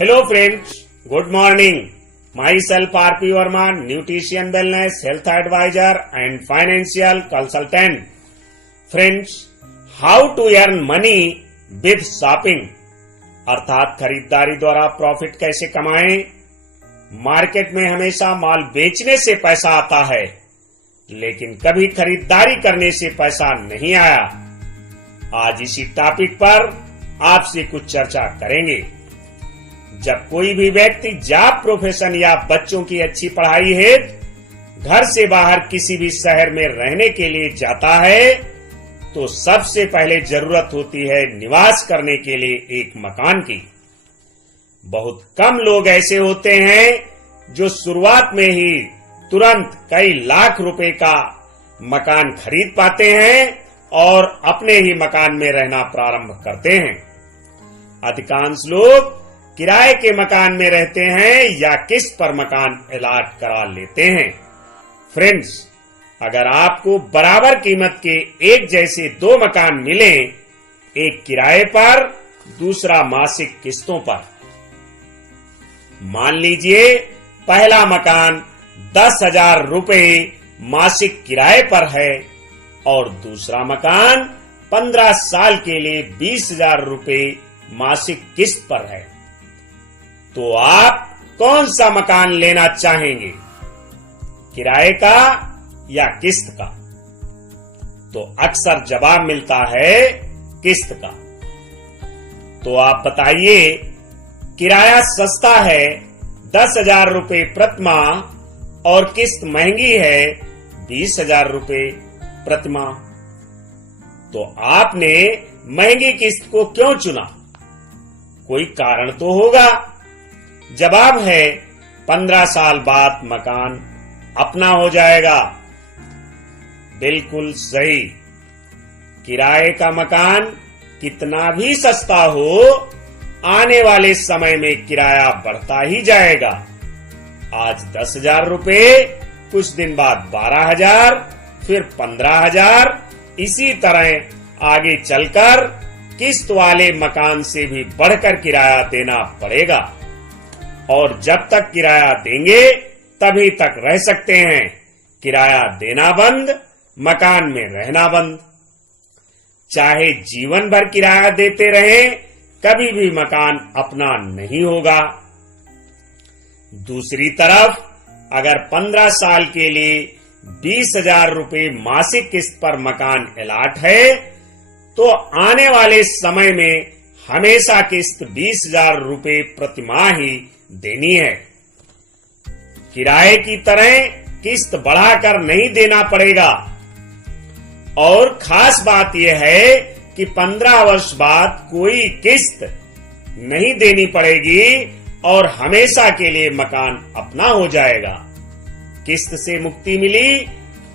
Hello friends, good morning. Myself RP Verma, Nutrition Wellness, Health Advisor and Financial Consultant. Friends, how to earn money with shopping? अर्थात खरीदारी द्वारा profit कैसे कमाएं? Market में हमेशा माल बेचने से पैसा आता है, लेकिन कभी खरीदारी करने से पैसा नहीं आया। आज इसी टॉपिक पर आपसे कुछ चर्चा करेंगे। जब कोई भी व्यक्ति जॉब, प्रोफेशन या बच्चों की अच्छी पढ़ाई हेतु घर से बाहर किसी भी शहर में रहने के लिए जाता है, तो सबसे पहले जरूरत होती है निवास करने के लिए एक मकान की। बहुत कम लोग ऐसे होते हैं जो शुरुआत में ही तुरंत कई लाख रुपए का मकान खरीद पाते हैं और अपने ही मकान में रहना प्रारंभ करते हैं। अधिकांश लोग किराए के मकान में रहते हैं या किस्त पर मकान अलॉट करा लेते हैं। फ्रेंड्स, अगर आपको बराबर कीमत के एक जैसे दो मकान मिले, एक किराए पर, दूसरा मासिक किस्तों पर। मान लीजिए पहला मकान 10,000 रुपए मासिक किराए पर है और दूसरा मकान 15 साल के लिए 20,000 रुपए मासिक किस्त पर है, तो आप कौन सा मकान लेना चाहेंगे, किराए का या किस्त का? तो अक्सर जवाब मिलता है किस्त का। तो आप बताइए, किराया सस्ता है 10,000 रुपए प्रति माह और किस्त महंगी है 20,000 रुपए प्रति माह, तो आपने महंगी किस्त को क्यों चुना? कोई कारण तो होगा। जवाब है 15 साल बाद मकान अपना हो जाएगा। बिल्कुल सही। किराए का मकान कितना भी सस्ता हो, आने वाले समय में किराया बढ़ता ही जाएगा। आज 10,000 रुपए, कुछ दिन बाद 12,000, फिर 15,000, इसी तरह आगे चलकर किस्त वाले मकान से भी बढ़कर किराया देना पड़ेगा। और जब तक किराया देंगे तभी तक रह सकते हैं। किराया देना बंद, मकान में रहना बंद। चाहे जीवन भर किराया देते रहें, कभी भी मकान अपना नहीं होगा। दूसरी तरफ अगर 15 साल के लिए 20,000 रुपए मासिक किस्त पर मकान अलॉट है, तो आने वाले समय में हमेशा किस्त 20,000 रुपए प्रति माह ही देनी है। किराए की तरह किस्त बढ़ाकर नहीं देना पड़ेगा। और खास बात यह है कि 15 वर्ष बाद कोई किस्त नहीं देनी पड़ेगी और हमेशा के लिए मकान अपना हो जाएगा। किस्त से मुक्ति मिली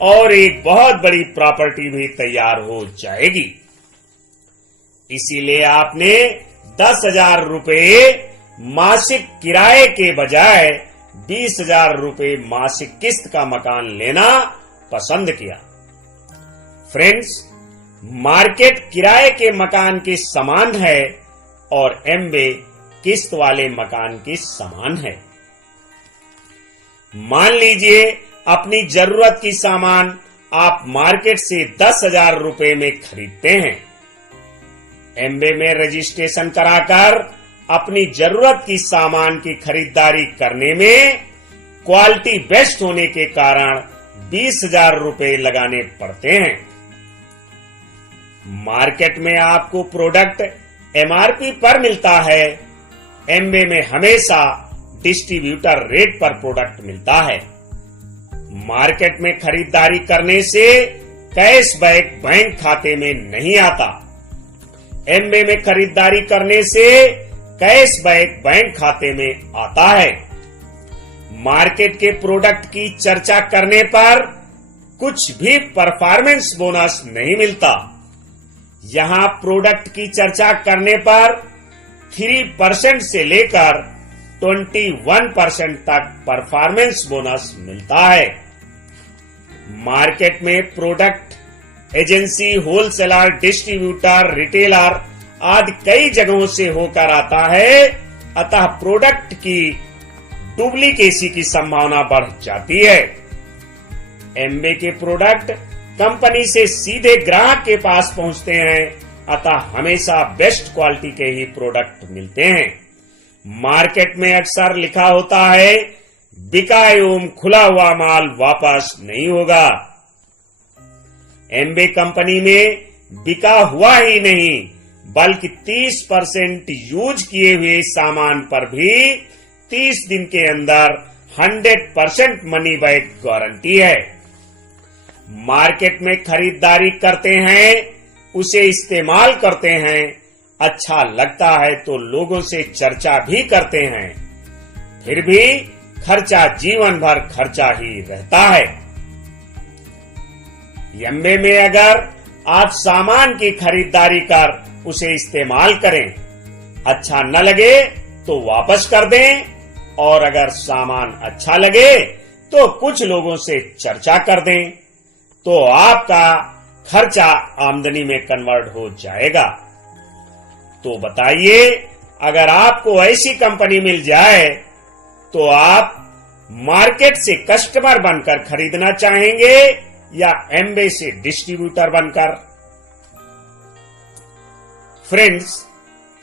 और एक बहुत बड़ी प्रॉपर्टी भी तैयार हो जाएगी। इसीलिए आपने 10,000 रुपए मासिक किराए के बजाय 20,000 रुपए मासिक किस्त का मकान लेना पसंद किया। फ्रेंड्स, मार्केट किराए के मकान के समान है और एमबे किस्त वाले मकान के समान है। मान लीजिए अपनी जरूरत की सामान आप मार्केट से 10,000 रुपए में खरीदते हैं। एमबे में रजिस्ट्रेशन कराकर अपनी जरूरत की सामान की खरीदारी करने में क्वालिटी बेस्ट होने के कारण 20,000 रुपए लगाने पड़ते हैं। मार्केट में आपको प्रोडक्ट एमआरपी पर मिलता है, एमबे में हमेशा डिस्ट्रीब्यूटर रेट पर प्रोडक्ट मिलता है। मार्केट में खरीदारी करने से कैशबैक बैंक खाते में नहीं आता। एमबे में खरीदारी करने से कैशबैक बैंक खाते में आता है। मार्केट के प्रोडक्ट की चर्चा करने पर कुछ भी परफॉर्मेंस बोनस नहीं मिलता। यहां प्रोडक्ट की चर्चा करने पर 3% से लेकर 21% तक परफॉर्मेंस बोनस मिलता है। मार्केट में product agency, wholesaler, distributor, retailer आदि कई जगहों से होकर आता है, अतः प्रोडक्ट की डुप्लीकेसी की संभावना बढ़ जाती है। एमबे के प्रोडक्ट कंपनी से सीधे ग्राहक के पास पहुंचते हैं, अतः हमेशा बेस्ट क्वालिटी के ही प्रोडक्ट मिलते हैं। मार्केट में अक्सर लिखा होता है बिका एवं खुला हुआ माल वापस नहीं होगा। एमबे कंपनी में बिका हुआ ही नहीं बल्कि 30% यूज किए हुए सामान पर भी 30 दिन के अंदर 100% मनी बैक गारंटी है। मार्केट में खरीदारी करते हैं, उसे इस्तेमाल करते हैं, अच्छा लगता है तो लोगों से चर्चा भी करते हैं, फिर भी खर्चा जीवन भर खर्चा ही रहता है। एमबे में अगर आप सामान की खरीदारी कर उसे इस्तेमाल करें, अच्छा न लगे तो वापस कर दें, और अगर सामान अच्छा लगे तो कुछ लोगों से चर्चा कर दें, तो आपका खर्चा आमदनी में कन्वर्ट हो जाएगा। तो बताइए, अगर आपको ऐसी कंपनी मिल जाए तो आप मार्केट से कस्टमर बनकर खरीदना चाहेंगे या एमबे से डिस्ट्रीब्यूटर बनकर? फ्रेंड्स,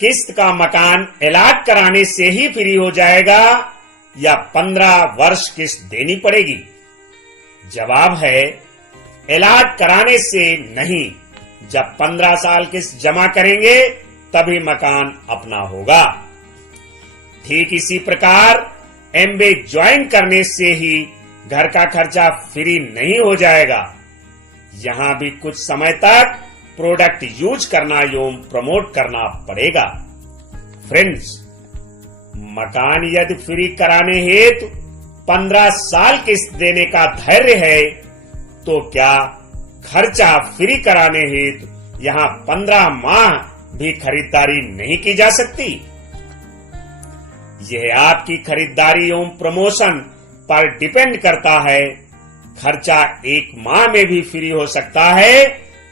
किस्त का मकान इलाज कराने से ही फ्री हो जाएगा या 15 वर्ष किस्त देनी पड़ेगी? जवाब है इलाज कराने से नहीं, जब 15 साल किस्त जमा करेंगे तभी मकान अपना होगा। ठीक इसी प्रकार एमबे ज्वाइन करने से ही घर का खर्चा फ्री नहीं हो जाएगा। यहां भी कुछ समय तक प्रोडक्ट यूज करना एवं प्रमोट करना पड़ेगा। फ्रेंड्स, मकान यदि फ्री कराने हेतु 15 साल किस्त देने का धैर्य है, तो क्या खर्चा फ्री कराने हेतु यहां 15 माह भी खरीदारी नहीं की जा सकती? यह आपकी खरीदारी एवं प्रमोशन पर डिपेंड करता है। खर्चा 1 माह में भी फ्री हो सकता है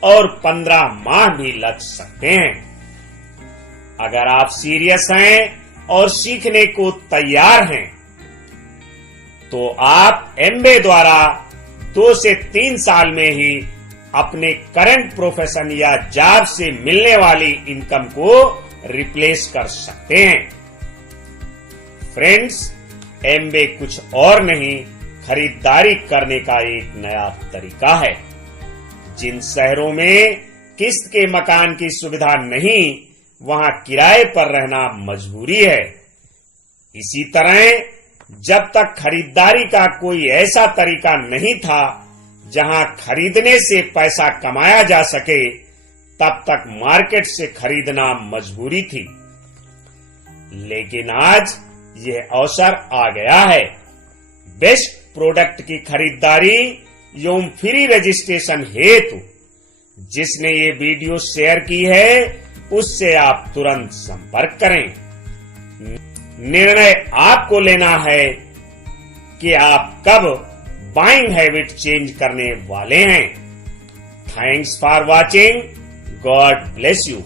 और 15 माह भी लग सकते हैं। अगर आप सीरियस हैं और सीखने को तैयार हैं, तो आप एमबे द्वारा 2 से 3 साल में ही अपने करंट प्रोफेशन या जॉब से मिलने वाली इनकम को रिप्लेस कर सकते हैं। फ्रेंड्स, एमबे कुछ और नहीं, खरीदारी करने का एक नया तरीका है। जिन शहरों में किस्त के मकान की सुविधा नहीं, वहां किराए पर रहना मजबूरी है। इसी तरह जब तक खरीदारी का कोई ऐसा तरीका नहीं था जहां खरीदने से पैसा कमाया जा सके, तब तक मार्केट से खरीदना मजबूरी थी। लेकिन आज यह अवसर आ गया है। बेस्ट प्रोडक्ट की खरीदारी एवं फ्री रजिस्ट्रेशन हेतु जिसने ये वीडियो शेयर की है, उससे आप तुरंत संपर्क करें। निर्णय आपको लेना है कि आप कब बाइंग हैबिट चेंज करने वाले हैं। Thanks for watching. God bless you.